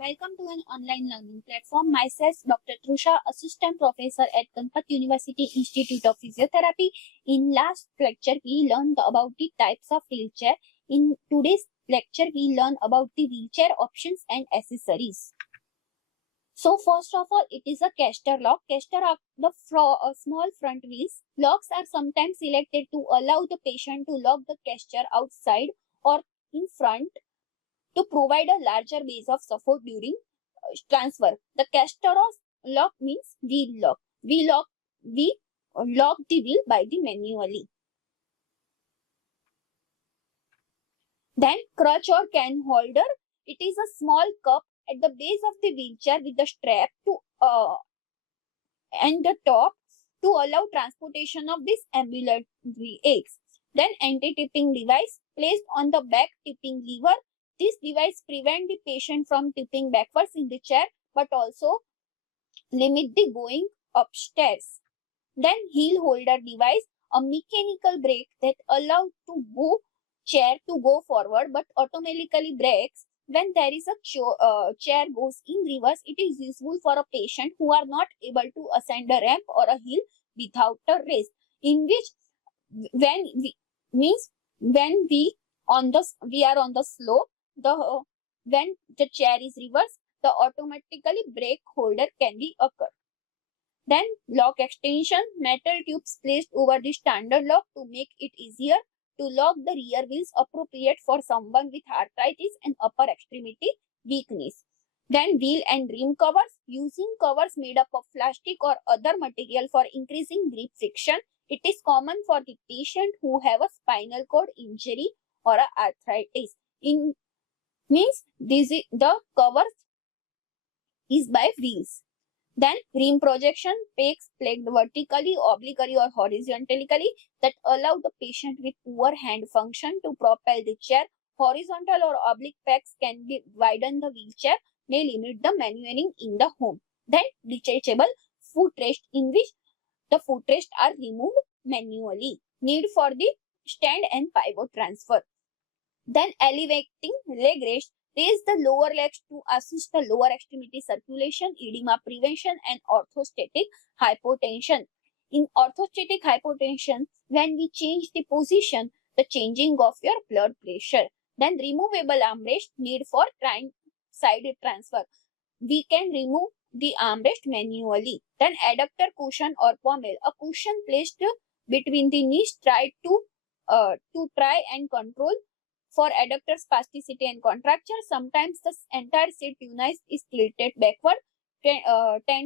Welcome to an online learning platform. Myself, Dr. Trusha, Assistant Professor at Kanpat University Institute of Physiotherapy. In last lecture, we learned about the types of wheelchair. In today's lecture, we learn about the wheelchair options and accessories. So first of all, it is a caster lock. Caster are the small front wheels. Locks are sometimes selected to allow the patient to lock the caster outside or in front to provide a larger base of support during transfer. The caster lock means wheel lock. We lock the wheel by the manually. Then crutch or can holder. It is a small cup at the base of the wheelchair with the strap to and the top to allow transportation of this ambulatory aids. Then anti-tipping device placed on the back tipping lever. This device prevents the patient from tipping backwards in the chair but also limit the going upstairs. Then heel holder device, a mechanical brake that allows to go chair to go forward but automatically brakes when there is a chair goes in reverse. It is useful for a patient who are not able to ascend a ramp or a hill without a rest. In which when we are on the slope, when the chair is reversed, the automatically brake holder can be occur. Then lock extension, metal tubes placed over the standard lock to make it easier to lock the rear wheels, appropriate for someone with arthritis and upper extremity weakness. Then wheel and rim covers, using covers made up of plastic or other material for increasing grip friction. It is common for the patient who have a spinal cord injury or a arthritis. The cover is by wheels. Then rim projection, pegs placed vertically, obliquely or horizontally that allow the patient with poor hand function to propel the chair. Horizontal or oblique pegs can be widen the wheelchair, may limit the maneuvering in the home. Then detachable footrest, in which the footrests are removed manually. Need for the stand and pivot transfer. Then elevating leg rest, raise the lower legs to assist the lower extremity circulation, edema prevention, and orthostatic hypotension. In orthostatic hypotension, when we change the position, the changing of your blood pressure. Then removable armrest, need for side transfer. We can remove the armrest manually. Then adductor cushion or pommel, a cushion placed between the knees, try to try and control for adductor spasticity and contracture. Sometimes the entire seat unit is tilted backward 10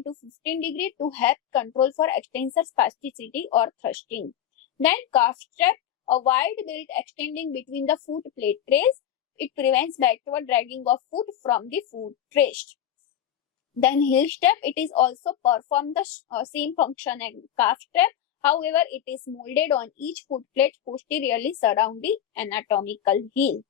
to 15 degrees to help control for extensor spasticity or thrusting. Then calf strap, a wide belt extending between the foot plate trays. It prevents backward dragging of foot from the footrest. Then heel strap, it is also perform the same function as calf strap. However, it is molded on each foot plate posteriorly surrounding anatomical heel.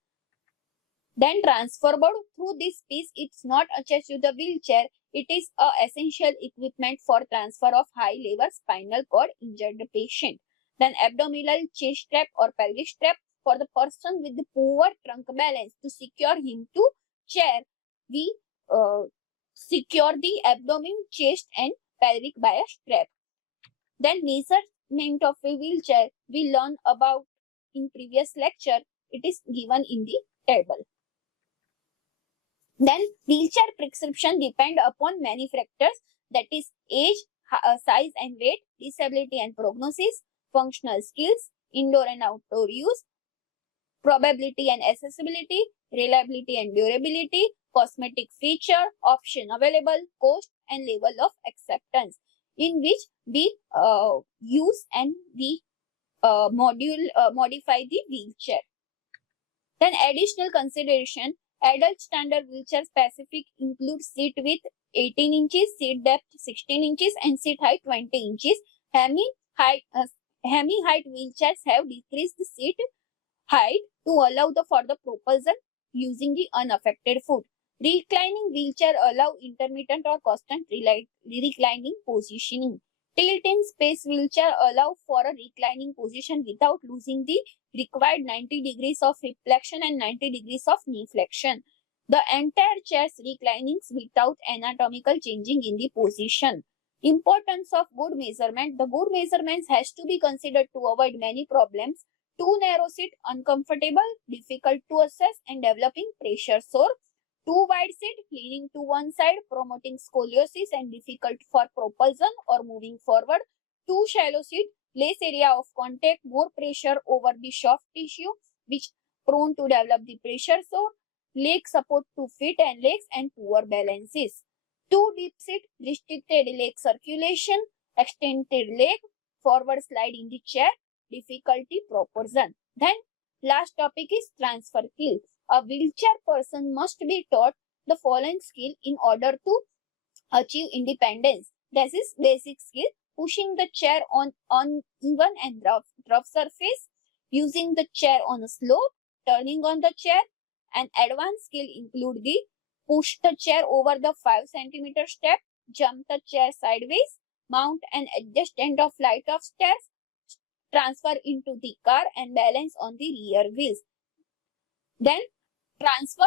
Then transfer board, through this piece, it's not attached to the wheelchair. It is a essential equipment for transfer of high level spinal cord injured patient. Then abdominal chest strap or pelvic strap, for the person with the poor trunk balance. To secure him to chair, we secure the abdomen, chest and pelvic by a strap. Then measurement of a wheelchair, we learned about in previous lecture. It is given in the table. Then wheelchair prescription depend upon many factors, that is age, size and weight, disability and prognosis, functional skills, indoor and outdoor use, probability and accessibility, reliability and durability, cosmetic feature, option available, cost and level of acceptance, in which we use and we modify the wheelchair. Then additional consideration, adult standard wheelchair specific includes seat width 18 inches, seat depth 16 inches and seat height 20 inches. Hemi height wheelchairs have decreased the seat height to allow for the propulsion using the unaffected foot. Reclining wheelchair allow intermittent or constant reclining positioning. Tilt-in space wheelchair allow for a reclining position without losing the required 90 degrees of hip flexion and 90 degrees of knee flexion. The entire chair reclining without anatomical changing in the position. Importance of good measurement. The good measurements has to be considered to avoid many problems. Too narrow seat, uncomfortable, difficult to assess and developing pressure sore. Too wide seat, leaning to one side, promoting scoliosis and difficult for propulsion or moving forward. Too shallow seat, less area of contact, more pressure over the soft tissue, which prone to develop the pressure sore. Leg support to feet and legs and poor balances. Too deep sit, restricted leg circulation, extended leg, forward slide in the chair, difficulty proportion. Then last topic is transfer skill. A wheelchair person must be taught the following skill in order to achieve independence. This is basic skill: pushing the chair on uneven and rough surface, using the chair on a slope, turning on the chair. An advanced skill include the push the chair over the 5 cm step, jump the chair sideways, mount and adjust end of flight of stairs, transfer into the car and balance on the rear wheels. Then transfer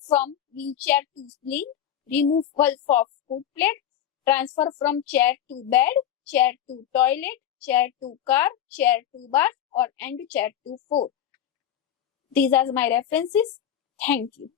from wheelchair to sling, removal of foot plate, transfer from chair to bed, chair to toilet, chair to car, chair to bath or and chair to foot. These are my references. Thank you.